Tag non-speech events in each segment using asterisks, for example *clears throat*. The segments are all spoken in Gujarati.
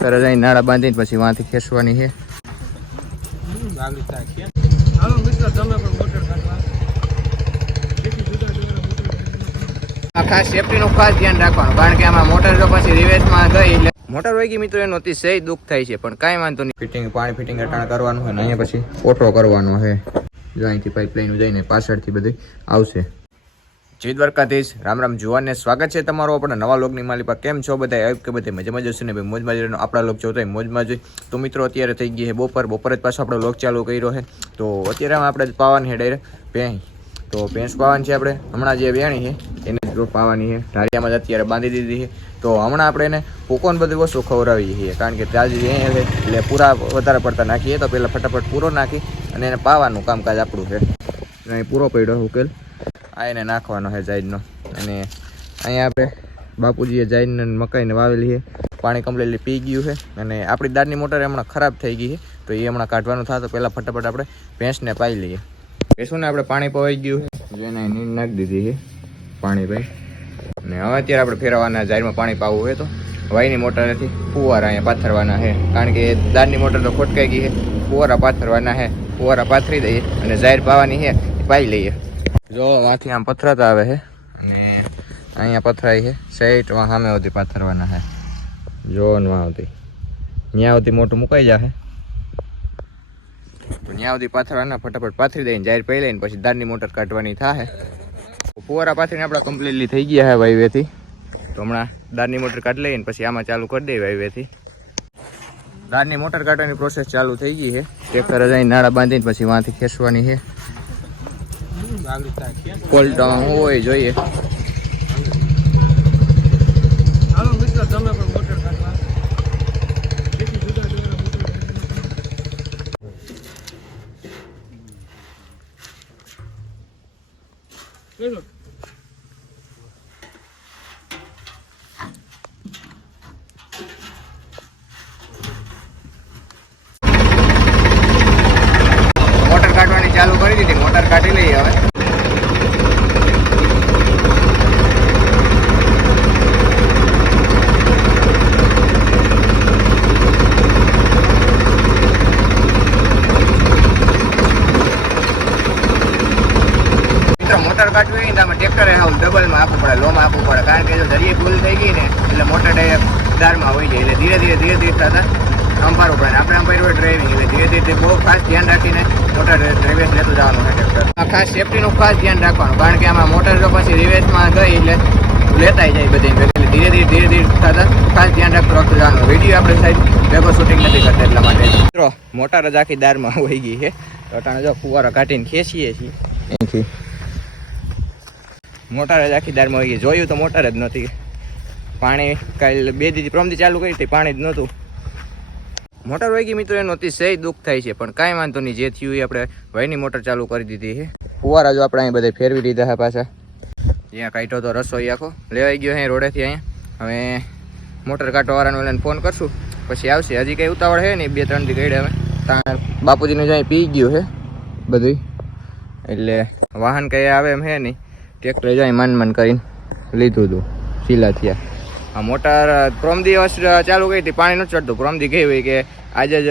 તરત અહીં નાળા બાંધીને પછી વાંથી ખેંચવાની છે. હાલો મિત્ર તમે પણ મોટર કાઢવા જેથી જુદા જુદા મોટર આ ખાસ સેફટીનું ખાસ ધ્યાન રાખવાનું કારણ કે આમાં મોટર જો પછી રિવેસમાં ગઈ એટલે મોટર વહી ગઈ મિત્રો એનો અતિશય દુઃખ થાય છે પણ કાંઈ વાંધો નહીં. ફિટિંગ પાણી ફિટિંગ અટાણ કરવાનું હોય ને અહીંયા પછી ઓટો કરવાનો છે. જો અહીંથી પાઇપલાઇન જઈને પાછળથી બધી આવશે. જય દ્વારકાધીશ. રામ રામ જુવાનને સ્વાગત છે તમારો આપણા નવા લોકની માલિકા કેમ છો બધા આવ્યું કે બધા મજામાં જશે ને? ભાઈ મોજમાં જઈને આપણા લોક જોતા હોય મોજમાં જોઈ તો મિત્રો, અત્યારે થઈ ગઈ છે બપોર. બપોર જ પાછો આપણો લોક ચાલુ કર્યો છે. તો અત્યારે આપણે પાવાની છે ડાયરેક્ટ ભેંસ. તો ભેંસ પાવાની છે આપણે. હમણાં જે વેણી છે, એને જો પાવાની છે. ઢાળિયામાં જ અત્યારે બાંધી દીધી છે. તો હમણાં આપણે એને ભૂકોન બધી વસ્તુ ખવડાવીએ છીએ. કારણ કે તાજી અહીંયા છે, એટલે પૂરા વધારે પડતા નાખીએ તો પહેલાં ફટાફટ પૂરો નાખી અને એને પાવાનું કામકાજ આપણું છે. અહીં પૂરો પડ્યો ઉકેલ. આ એને નાખવાનો છે જાઈડનો. અને અહીંયા આપણે બાપુજીએ જાઈડને મકાઈને વાવેલી છે. પાણી કમ્પ્લીટલી પી ગયું છે. અને આપણી દાળની મોટર હમણાં ખરાબ થઈ ગઈ છે. તો એ હમણાં કાઢવાનું થાય તો પહેલાં ફટાફટ આપણે ભેંસને પાઈ લઈએ. ભેંસોને આપણે પાણી પવાઈ ગયું છે. જેને નીંદ નાખી દીધી છે. પાણી ભાઈ. અને હવે અત્યારે આપણે ફેરવવાના જાહેરમાં પાણી પાવું હોય તો. વાયની મોટરથી ફુવારા અહીંયા પાથરવાના છે. કારણ કે દાળની મોટર તો ખોટકાઈ ગઈ છે. ફુવારા પાથરવાના છે. ફુવારા પાથરી દઈએ અને જાહેર પાવાની છે. પાઈ લઈએ. જો વાથી આમ પથરાતા આવે છે અને અહીંયા પથરાય છે સાઈડ સામે સુધી પાથરવાના છે જો આવતી ત્યાં સુધી મોટું મુકાઈ જશે તો ત્યાં સુધી પાથરવાના ફટાફટ પાથરી દઈને જાહેર પી લઈને પછી દાળની મોટર કાઢવાની થાય ફુવારા પાથરીને આપણા કમ્પ્લીટલી થઈ ગયા છે વાઈવેથી તો હમણાં દાળની મોટર કાઢી લઈને પછી આમાં ચાલુ કરી દઈએ વાઈવેથી દાળની મોટર કાઢવાની પ્રોસેસ ચાલુ થઈ ગઈ છે ટ્રેક્ટર જઈને નાળા બાંધીને પછી વાંથી ખેંચવાની છે કોલ્ટામાં હોય જોઈએ. હાલો મિત્રો તમે પણ કાઢવા. મોટર કાઢવાની ચાલુ કરી દીધી મોટર કાઢી લઈએ હવે મિત્રો મોટર કાઢવી હોય ને તમે ટ્રેક્ટરે હાવ ડબલમાં આપવું પડે લોમાં આપવું પડે. કારણ કે જો દરિયે ભૂલ થઈ ગઈ ને, એટલે મોટર ડાયરેક્ટ દારમાં હોય જાય. એટલે ધીરે ધીરે ધીરે ધીરે થતા અંપારવું પડે આપણે અંપાર હોય ડ્રાઇવિંગ એટલે ધીરે ધીરે બહુ ખાસ ધ્યાન રાખીને મોટર રિવેસ લેતું જવાનું હોય ટ્રેક્ટર ખાસ સેફટીનું ખાસ ધ્યાન રાખવાનું. કારણ કે આમાં મોટર જો પછી રિવેસમાં ગઈ એટલે લેતાઈ જાય બધી. એટલે ધીરે ધીરે ધીરે ધીરે થતા ખાસ ધ્યાન રાખતું રાખતું જવાનું. વીડિયો આપણે સાહેબ ભેગો શૂટિંગ નથી કરતા એટલા માટે. મિત્રો, મોટર જ આખી દારમાં *laughs* હોઈ ગઈ છે. તો અટાણે જો ફુવારો કાઢીને ખેંચીએ છીએ. અહીંથી મોટર જ આખી દારમાં હોય જોયું તો મોટર જ નહોતી પાણી કાલે બે દીધી પ્રમદી ચાલુ કરી હતી, પાણી જ નહોતું. મોટર વહી ગઈ મિત્રો એનો અતિશય દુઃખ થાય છે, પણ કાંઈ વાંધો નહીં. જે થયું એ આપણે વહીની મોટર ચાલુ કરી દીધી છે. ફુવારા જો આપણે અહીં બધે ફેરવી દીધા છે પાછા. અહીંયા કાઢ્યો તો રસોઈ આખો. લેવાઈ ગયો અહીં રોડેથી અહીંયા. હવે મોટર કાઢવાવાળાને ઓલાને ફોન કરશું. પછી આવશે. હજી કંઈ ઉતાવળ છે નહીં? બે, ત્રણ દી ગઈ અમે ત્યાં બાપુજીનું જ્યાં પી ગયું છે બધું એટલે વાહન કંઈ આવે એમ છે નહીં. ટ્રેક્ટર જાય મન મન કરીને લીધું હતું સીલા થયા. આ મોટર પ્રોમ દિવસ ચાલુ ગઈ હતી, પાણી નથી ચડતું. પ્રોમ દી ગઈ હોય કે આજે જ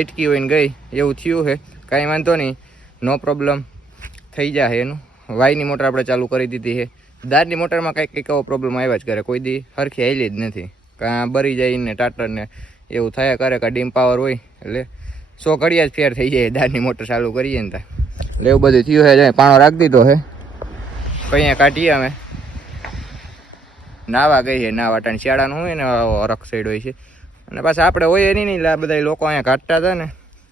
અટકી હોય ને ગઈ, એવું થયું છે. કાંઈ વાંધો નહીં, નો પ્રોબ્લેમ. થઈ જાય એનું. વાયની મોટર આપણે ચાલુ કરી દીધી છે. દારની મોટરમાં કંઈક કંઈક એવો પ્રોબ્લેમ આવ્યા જ કરે. કોઈ દી હરખી આવેલી જ નથી. કાં બરી જાય ને ટાટરને એવું થયા, કરે કાં ડીમ પાવર હોય, એટલે સો ઘડિયા જ ફેર થઈ જાય દારની મોટર ચાલુ કરીએ ને ત્યાં એટલે એવું બધું થયું છે. પાણો રાખી દીધો છે. અહીંયા કાઢીએ અમે. નાવા ગઈ છે નાવા ટાણ શિયાળાનું હોય ને અરખ સાઈડ હોય છે. અને પાછા આપણે હોય નહીં, એટલે આ બધા લોકો અહીંયા કાઢતા હતા ને.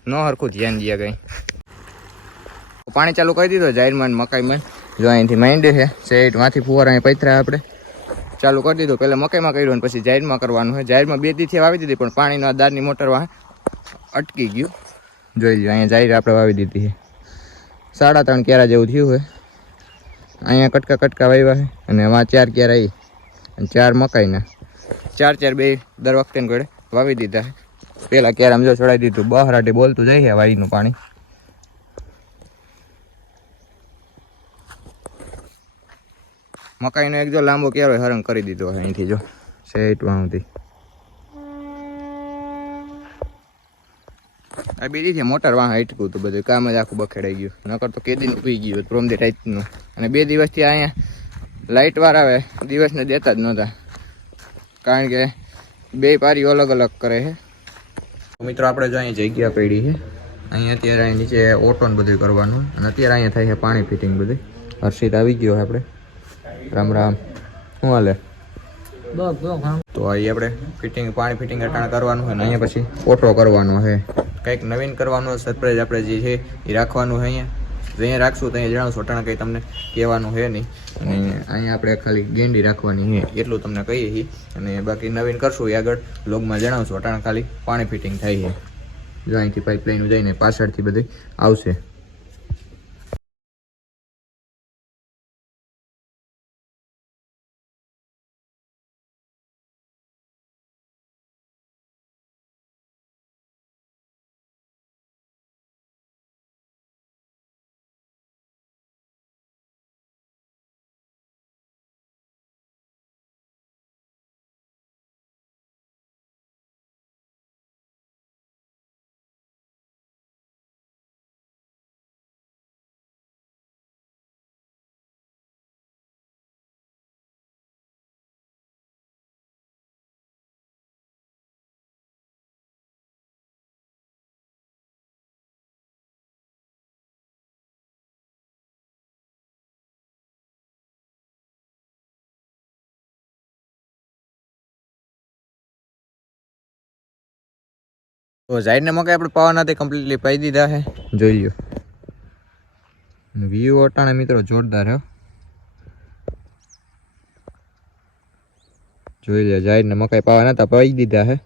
ન હરખું ધ્યાન દઈએ કંઈ. પાણી ચાલુ કરી દીધો જાહેરમાં મકાઈમાં જો અહીંથી માંડે છે સેટમાંથી ફુવારા અહીં પૈથરા આપણે. ચાલુ કરી દીધું, પહેલાં મકાઈમાં કર્યું પછી જાહેરમાં કરવાનું છે. જાહેરમાં બે દીથી વાવી દીધી, પણ પાણીનો દારની મોટર વાહ અટકી ગયું. જોઈ લ્યો, અહીંયા જાહેર આપણે વાવી દીધી છે. સાડા ત્રણ કેરા જેવું થયું છે. અહીંયા કટકા કટકા વાવ્યા છે. અને એમાં ચાર ક્યારે આવી અને ચાર મકાઈના. ચાર ચાર બે દર વખતે ઘડે વાવી દીધા પેલા ક્યારે આમ જો છોડાવી દીધું બહરાટી બોલતું જાય છે વાડીનું પાણી. મકાઈનો એક જો લાંબો ક્યારો હરણ કરી દીધો અહીંથી જો સેટ વાંથી આ બીજીથી મોટર વાહ હટકું હતું બધું. કામ જ આખું બખેડાઈ ગયું. નકર તો કેદીનું પી ગયું પ્રોમદી ટાઈપનું. અને બે દિવસથી અહીંયા લાઇટ વાર આવે, દિવસને દેતા જ નહોતા. કારણ કે બે પારીઓ અલગ અલગ કરે છે. મિત્રો, આપણે જો અહીંયા જગ્યા પડી છે. અહીંયા અત્યારે અહીં નીચે ઓટો ને બધું કરવાનું. અને અત્યારે અહીંયા થાય છે પાણી ફિટિંગ બધું હર્ષિત આવી ગયો આપણે. રામ રામ. શું હાલે? તો અહીં આપણે ફિટિંગ પાણી ફિટિંગ અટાણ કરવાનું છે ને અહીંયા પછી ઓટો કરવાનો છે. કંઈક નવીન કરવાનું સરપ્રાઈઝ આપણે જે છે એ રાખવાનું છે અહીંયા. જે અહીંયા રાખશું તો અહીંયા જણાવશું અટાણ કંઈ તમને કહેવાનું છે નહીં. અને અહીંયા આપણે ખાલી ગેંડી રાખવાની છે. એટલું તમને કહીએ છીએ. અને બાકી નવીન કરશું એ આગળ. લોગમાં જણાવશું અટાણ ખાલી પાણી ફિટિંગ થાય છે. જો અહીંથી પાઇપલાઈન જઈને પાછળથી બધી આવશે. તો ઝાડને મકાઈ આપણે પાવાનાથી કમ્પ્લીટલી પાઈ દીધા છે જોઈ લ્યો. વ્યૂ અટાણે મિત્રો જોરદાર હે. જોઈ લે ઝાડને મકાઈ પાવાના હતા, પાઈ દીધા છે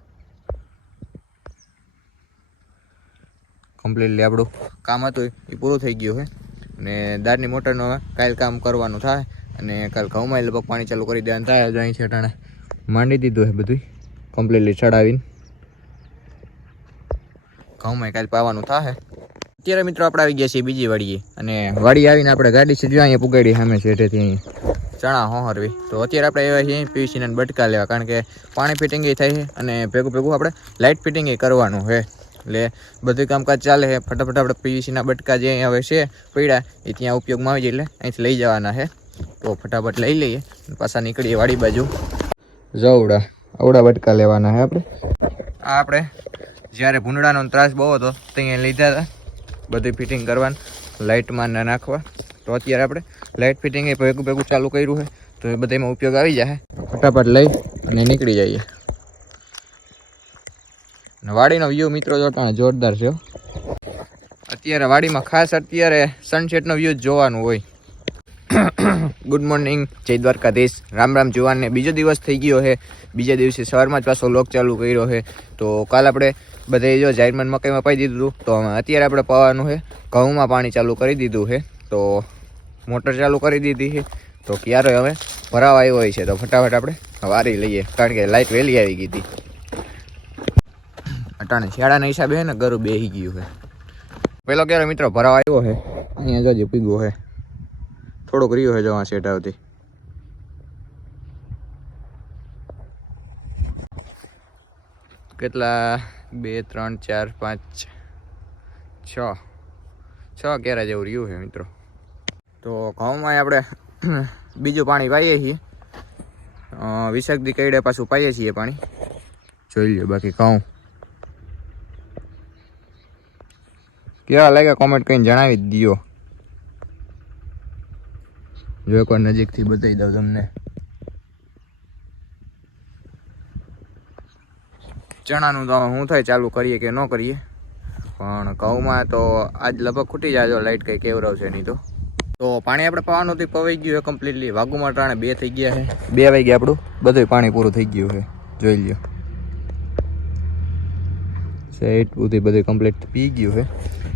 કમ્પ્લીટલી આપણું કામ હતું એ પૂરું થઈ ગયું છે અને દાળની મોટરનું હવે કાલ કામ કરવાનું થાય અને કાલ ઘઉંમાં લગભગ પાણી ચાલુ કરી દેવાનું થાય જ અહીં અટાણે. માંડી દીધું છે બધું કમ્પ્લીટલી ચડાવીને. ઘઉંમાં કાલ પાવાનું થાય અત્યારે મિત્રો આપણે આવી ગયા છીએ બીજી વાડીએ અને વાડી આવીને આપણે ગાડી સીધી અહીંયા પુગાડી સામે શેઠેથી અહીં ચણા હોહરવી. તો અત્યારે આપણે એવા છીએ પીવીસીના બટકા લેવા, કારણ કે પાણી ફિટિંગ થાય છે અને ભેગું ભેગું આપણે લાઇટ ફિટિંગ કરવાનું છે. એટલે બધું કામકાજ ચાલે છે. ફટાફટ આપણે પીવીસીના બટકા જે હવે છે પીડા એ ત્યાં ઉપયોગમાં આવી જાય એટલે અહીંથી લઈ જવાના છે. તો ફટાફટ લઈ લઈએ પાછા નીકળીએ વાડી બાજુ. જવડા અવડા બટકા લેવાના છે આપણે. આ આપણે જ્યારે ભૂંડડાનો ત્રાસ બહુ હતો, ત્યાં લીધા હતા. બધી ફિટિંગ કરવાની, લાઇટમાં ના નાખવા. તો અત્યારે આપણે લાઇટ ફિટિંગ એ ભેગું ભેગું ચાલુ કર્યું છે, તો એ બધામાં ઉપયોગ આવી જાય ફટાફટ લઈ અને નીકળી જઈએ. વાડીનો વ્યૂ મિત્રો જોતા જોરદાર છે અત્યારે વાડીમાં ખાસ અત્યારે સનસેટનો વ્યૂ જોવાનું હોય. ગુડ મોર્નિંગ જય દ્વારકાધીશ. રામ રામ જુવાનને બીજો દિવસ થઈ ગયો છે. બીજા દિવસે સવારમાં જ પાછો લોક ચાલુ કર્યો છે. તો કાલ આપણે બધે જો જાહેરમાં મકાઈમાં પાઈ દીધું હતું, તો અત્યારે આપણે પાવાનું છે. ઘઉંમાં પાણી ચાલુ કરી દીધું છે. તો મોટર ચાલુ કરી દીધી છે. તો ક્યારે હવે ભરાવા આવ્યો હોય છે. તો ફટાફટ આપણે વારી લઈએ. કારણ કે લાઇટ વહેલી આવી ગઈ હતી. અટાણે શિયાળાના હિસાબે ને ગરું બેસી ગયું છે. પેલો ક્યારે મિત્રો ભરાવા આવ્યો છે? અહીંયા જોજે પીગો છે. થોડોક રહ્યો છે જવા સેટ આવતી. કેટલા? બે, ત્રણ, ચાર, પાંચ, છ. છ કેરા જેવું રહ્યું છે મિત્રો. તો ઘઉંમાં આપણે *clears throat* બીજું પાણી પાઈએ છીએ. વિસર્ગી કઈડે પાછું પાઈએ છીએ પાણી. જોઈ લ્યો બાકી ઘઉં. કેવા લાગ્યા કોમેન્ટ કરીને જણાવી દો જો એકવાર નજીકથી બતાવી દઉં તમને. ચણાનું તો શું થાય, ચાલુ કરીએ કે ન કરીએ? પણ ઘઉંમાં તો આજ લગભગ ખૂટી જાય જો લાઇટ કંઈ કેવરાવશે નહીં તો. તો પાણી આપણે પાવાનું હતું પવાઈ ગયું છે કમ્પ્લીટલી વાગુમાં ટાણે બે થઈ ગયા છે. બે વાગે આપણું? બધું પાણી પૂરું થઈ ગયું છે. જોઈ લ્યો. સેટ બધી બધું કમ્પ્લીટ પી ગયું છે.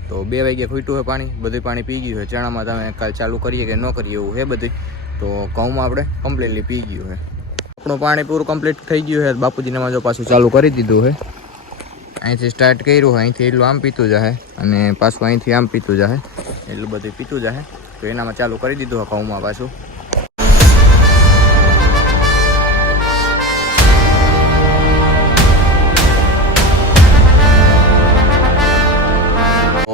તો બે વાગ્યા ખૂટ્યું છે પાણી બધું પાણી પી ગયું છે. ચણામાં તમે કાલ ચાલુ કરીએ કે ન કરીએ એવું છે બધું તો ઘઉંમાં આપણે કમ્પ્લીટલી પી ગયું છે. આપણું પાણી પૂરું કમ્પ્લીટ થઈ ગયું છે. બાપુજીનામાં જો પાછું ચાલુ કરી દીધું છે. અહીંથી સ્ટાર્ટ કર્યું અહીંથી એટલું આમ પીતું જાય અને પાછું અહીંથી આમ પીતું જાય એટલું બધું પીતું જાય તો એનામાં ચાલુ કરી દીધું ઘઉંમાં પાછું.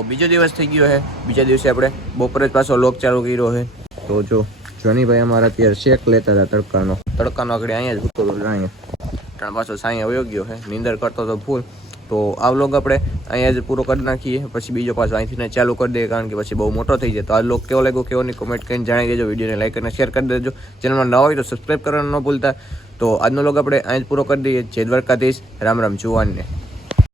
બીજો દિવસ થઈ ગયો છે બીજા દિવસે આપણે બપોરે જ પાછો લોક ચાલુ કર્યો છે તો જો, જોનીભાઈ અમારા અત્યારે શેક લેતા હતા તડકાનો. તડકાનો આગળ અહીંયા જ ભૂતો અહીંયા. ત્રણ પાછો સાંઈ વયો ગયો છે નીંદર કરતો તો ફૂલ. તો આ વ્લોગ આપણે અહીંયા જ પૂરો કરી નાખીએ. પછી બીજો પાછો અહીંથી ને ચાલુ કરી દઈએ, કારણ કે પછી બહુ મોટો થઈ જાય. તો આ લોક કેવો લાગ્યો કેવો નહીં કોમેન્ટ કરીને જણાવી દેજો. વિડીયોને લાઈક અને શેર કરી દેજો. ચેનલમાં નવા હોય તો સબસ્ક્રાઈબ કરવાનું ન ભૂલતા. તો આજનો લોક આપણે અહીં જ પૂરો કરી દઈએ. જય દ્વારકાધીશ. રામ રામ. જુવાનને.